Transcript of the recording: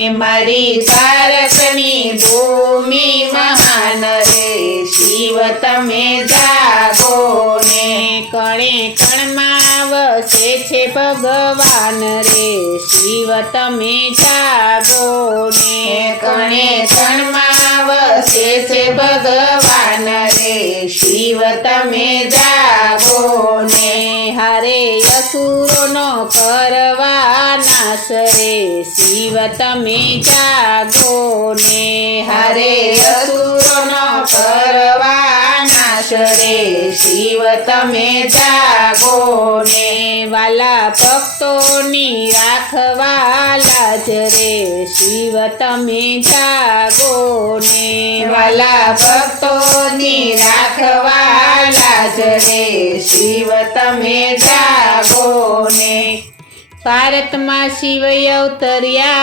मारी तारकनी भूमि महान रे शिव तमे जागो ने कणे कणमां वसे छे भगवान रे शिव तमे जागो ने कणे कणमां वसे छे भगवान रे शिव तमे जागो ने हारे असुरोनो करवा नाश रे शिव तमे जागो ने हारे असुरोनो करवा नाश रे शिव तमे जागो ने वाला भक्तोनी राखवाला ज रे शिव तमे जागो ने वाला भक्तोनी राखवाला ज रे शिव तमे जागो ने भारत में शिव अवतर्या।